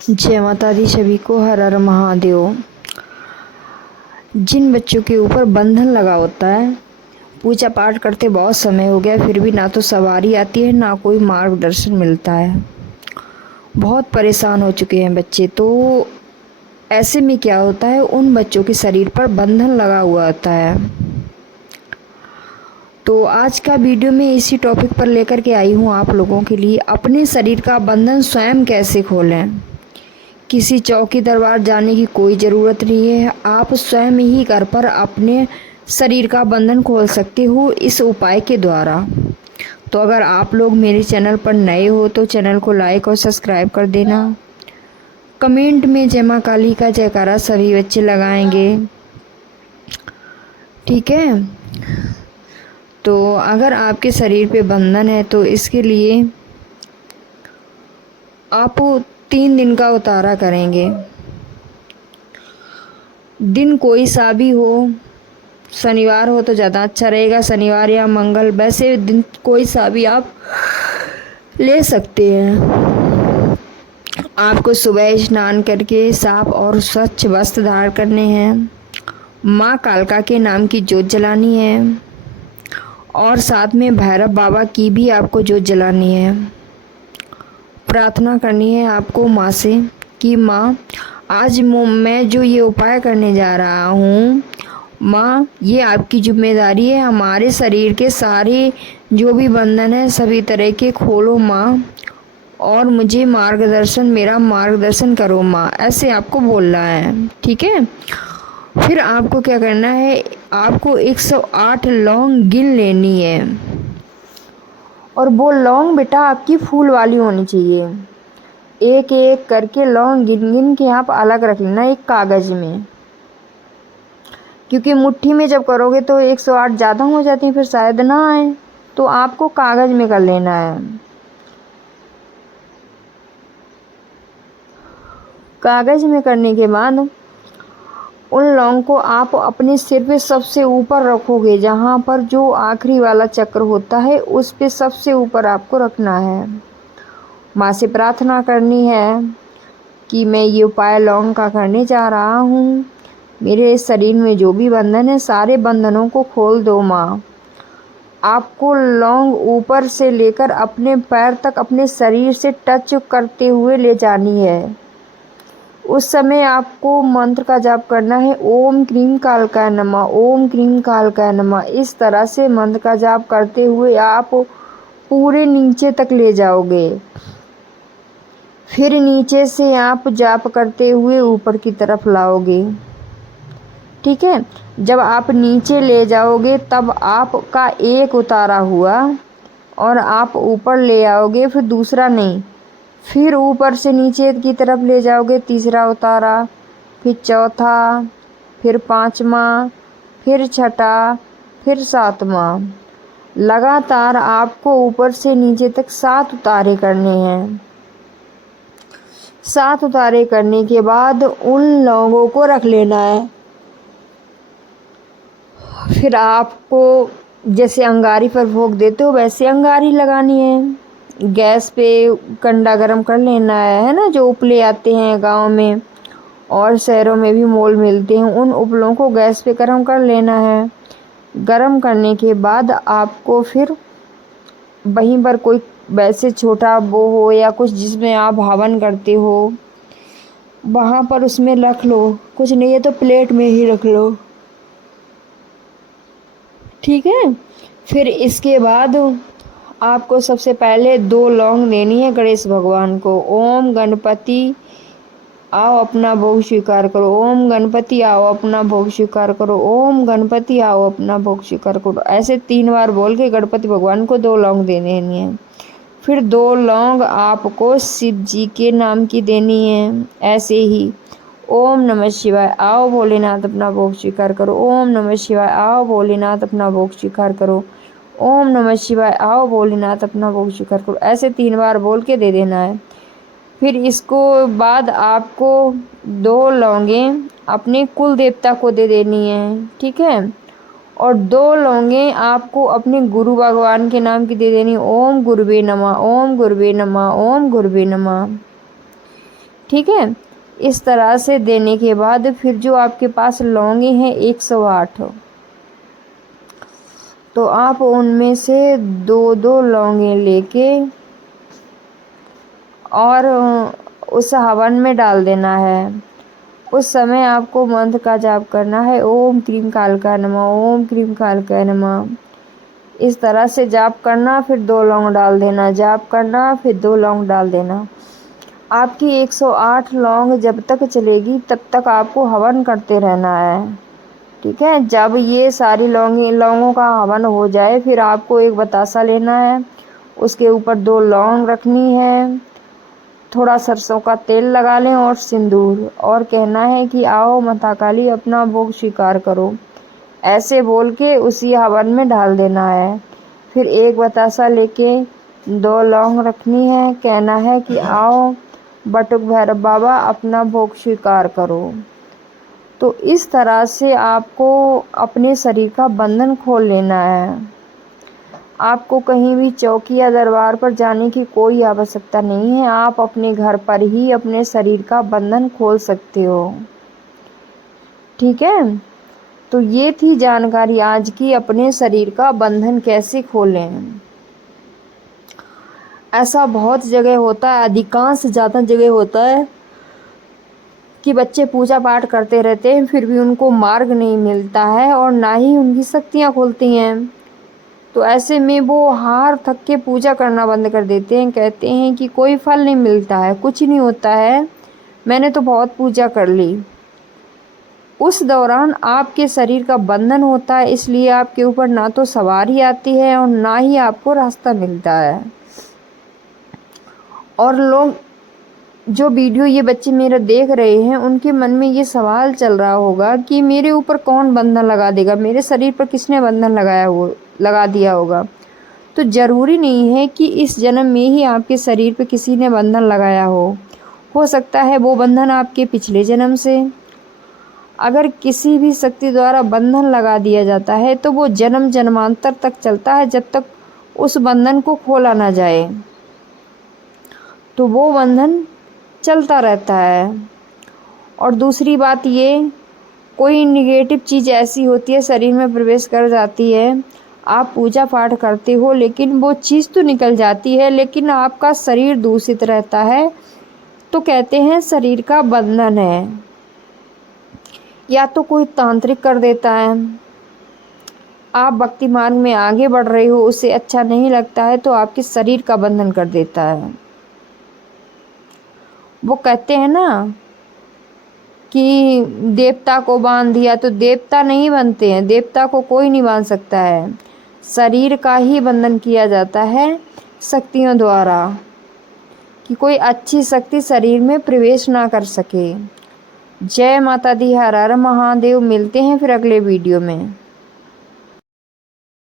जय माता दी सभी को। हर हर महादेव। जिन बच्चों के ऊपर बंधन लगा होता है, पूजा पाठ करते बहुत समय हो गया, फिर भी ना तो सवारी आती है ना कोई मार्गदर्शन मिलता है। बहुत परेशान हो चुके हैं बच्चे। तो ऐसे में क्या होता है, उन बच्चों के शरीर पर बंधन लगा हुआ होता है। तो आज का वीडियो में इसी टॉपिक पर लेकर के आई हूँ आप लोगों के लिए। अपने शरीर का बंधन स्वयं कैसे खोलें। किसी चौकी दरबार जाने की कोई ज़रूरत नहीं है, आप स्वयं ही घर पर अपने शरीर का बंधन खोल सकते हो इस उपाय के द्वारा। तो अगर आप लोग मेरे चैनल पर नए हो तो चैनल को लाइक और सब्सक्राइब कर देना। कमेंट में जय मां काली का जयकारा सभी बच्चे लगाएंगे, ठीक है। तो अगर आपके शरीर पे बंधन है तो इसके लिए आप 3 दिन का उतारा करेंगे। दिन कोई सा भी हो, शनिवार हो तो ज़्यादा अच्छा रहेगा, शनिवार या मंगल, वैसे दिन कोई सा भी आप ले सकते हैं। आपको सुबह स्नान करके साफ और स्वच्छ वस्त्र धारण करने हैं, माँ कालका के नाम की जोत जलानी है और साथ में भैरव बाबा की भी आपको जोत जलानी है। प्रार्थना करनी है आपको माँ से कि माँ, आज मैं जो ये उपाय करने जा रहा हूँ, माँ ये आपकी जिम्मेदारी है। हमारे शरीर के सारे जो भी बंधन है सभी तरह के खोलो माँ, और मुझे मेरा मार्गदर्शन करो माँ, ऐसे आपको बोलना है, ठीक है। फिर आपको क्या करना है, आपको 108 लौंग गिन लेनी है और वो लौंग बेटा आपकी फूल वाली होनी चाहिए। एक एक करके लौंग गिन गिन के आप अलग रख लेना एक कागज़ में, क्योंकि मुट्ठी में जब करोगे तो 108 ज़्यादा हो जाती हैं, फिर शायद ना आए। तो आपको कागज़ में कर लेना है। कागज़ में करने के बाद उन लौंग को आप अपने सिर पे सबसे ऊपर रखोगे, जहाँ पर जो आखिरी वाला चक्र होता है उस पे सबसे ऊपर आपको रखना है। माँ से प्रार्थना करनी है कि मैं ये उपाय लौंग का करने जा रहा हूँ, मेरे शरीर में जो भी बंधन है सारे बंधनों को खोल दो माँ। आपको लौंग ऊपर से लेकर अपने पैर तक अपने शरीर से टच करते हुए ले जानी है। उस समय आपको मंत्र का जाप करना है, ओम क्रीम कालकाय नमः, ओम क्रीम कालकाय नमः। इस तरह से मंत्र का जाप करते हुए आप पूरे नीचे तक ले जाओगे। फिर नीचे से आप जाप करते हुए ऊपर की तरफ लाओगे, ठीक है। जब आप नीचे ले जाओगे तब आपका एक उतारा हुआ और आप ऊपर ले आओगे, फिर दूसरा नहीं, फिर ऊपर से नीचे की तरफ ले जाओगे, तीसरा उतारा, फिर चौथा, फिर पांचवा, फिर छठा, फिर सातवां। लगातार आपको ऊपर से नीचे तक 7 उतारे करने हैं। 7 उतारे करने के बाद उन लौंगों को रख लेना है। फिर आपको जैसे अंगारी पर भोग देते हो वैसे अंगारी लगानी है। गैस पे कंडा गरम कर लेना है ना, जो उपले आते हैं गांव में और शहरों में भी मोल मिलते हैं, उन उपलों को गैस पे गरम कर लेना है। गरम करने के बाद आपको फिर वहीं पर कोई वैसे छोटा वो हो या कुछ जिसमें आप हवन करते हो, वहाँ पर उसमें रख लो। कुछ नहीं है तो प्लेट में ही रख लो, ठीक है। फिर इसके बाद आपको सबसे पहले 2 लौंग देनी है गणेश भगवान को। ओम गणपति आओ अपना भोग स्वीकार करो, ओम गणपति आओ अपना भोग स्वीकार करो, ओम गणपति आओ अपना भोग स्वीकार करो। ऐसे 3 बार बोल के गणपति भगवान को 2 लौंग देनी है। फिर 2 लौंग आपको शिव जी के नाम की देनी है, ऐसे ही ओम नमः शिवाय आओ भोलेनाथ अपना भोग स्वीकार करो, ओम नमः शिवाय आओ भोलेनाथ अपना भोग स्वीकार करो, ओम नमः शिवाय आओ भोलेनाथ अपना भोग स्वीकार करो। ऐसे 3 बार बोल के दे देना है। फिर इसको बाद आपको 2 लौंगें अपने कुल देवता को दे देनी है, ठीक है। और 2 लौंगें आपको अपने गुरु भगवान के नाम की दे देनी। ओम गुरुवे नमः, ओम गुरुवे नमः, ओम गुरुवे नमः। ठीक है। इस तरह से देने के बाद फिर जो आपके पास लौंगे हैं 108, तो आप उनमें से दो दो लौंगे लेके और उस हवन में डाल देना है। उस समय आपको मंत्र का जाप करना है, ओम क्रीम कालका नमः, ओम क्रीम कालका नमः। इस तरह से जाप करना, फिर 2 लौंग डाल देना, जाप करना, फिर 2 लौंग डाल देना। आपकी 108 लौंग जब तक चलेगी तब तक आपको हवन करते रहना है। ठीक है। जब ये सारी लौंगों का हवन हो जाए फिर आपको एक बतासा लेना है, उसके ऊपर 2 लौंग रखनी है, थोड़ा सरसों का तेल लगा लें और सिंदूर, और कहना है कि आओ माता काली अपना भोग स्वीकार करो। ऐसे बोल के उसी हवन में डाल देना है। फिर एक बतासा लेके 2 लौंग रखनी है, कहना है कि आओ बटुक भैरव बाबा अपना भोग स्वीकार करो। तो इस तरह से आपको अपने शरीर का बंधन खोल लेना है। आपको कहीं भी चौकी या दरबार पर जाने की कोई आवश्यकता नहीं है, आप अपने घर पर ही अपने शरीर का बंधन खोल सकते हो। ठीक है। तो ये थी जानकारी आज की, अपने शरीर का बंधन कैसे खोलें। ऐसा बहुत जगह होता है, अधिकांश ज़्यादा जगह होता है कि बच्चे पूजा पाठ करते रहते हैं फिर भी उनको मार्ग नहीं मिलता है और ना ही उनकी शक्तियाँ खुलती हैं। तो ऐसे में वो हार थक के पूजा करना बंद कर देते हैं, कहते हैं कि कोई फल नहीं मिलता है, कुछ नहीं होता है, मैंने तो बहुत पूजा कर ली। उस दौरान आपके शरीर का बंधन होता है, इसलिए आपके ऊपर ना तो सवारी आती है और ना ही आपको रास्ता मिलता है। और लोग जो वीडियो ये बच्चे मेरा देख रहे हैं उनके मन में ये सवाल चल रहा होगा कि मेरे ऊपर कौन बंधन लगा देगा, मेरे शरीर पर किसने बंधन लगा दिया होगा। तो ज़रूरी नहीं है कि इस जन्म में ही आपके शरीर पर किसी ने बंधन लगाया हो सकता है वो बंधन आपके पिछले जन्म से। अगर किसी भी शक्ति द्वारा बंधन लगा दिया जाता है तो वो जन्म जन्मांतर तक चलता है, जब तक उस बंधन को खोला ना जाए तो वो बंधन चलता रहता है। और दूसरी बात ये, कोई निगेटिव चीज़ ऐसी होती है शरीर में प्रवेश कर जाती है, आप पूजा पाठ करते हो लेकिन वो चीज़ तो निकल जाती है लेकिन आपका शरीर दूषित रहता है, तो कहते हैं शरीर का बंधन है। या तो कोई तांत्रिक कर देता है, आप भक्ति मार्ग में आगे बढ़ रहे हो उसे अच्छा नहीं लगता है तो आपके शरीर का बंधन कर देता है। वो कहते हैं ना कि देवता को बांध दिया, तो देवता नहीं बनते हैं, देवता को कोई नहीं बांध सकता है, शरीर का ही बंधन किया जाता है शक्तियों द्वारा, कि कोई अच्छी शक्ति शरीर में प्रवेश ना कर सके। जय माता दी, हर हर महादेव। मिलते हैं फिर अगले वीडियो में।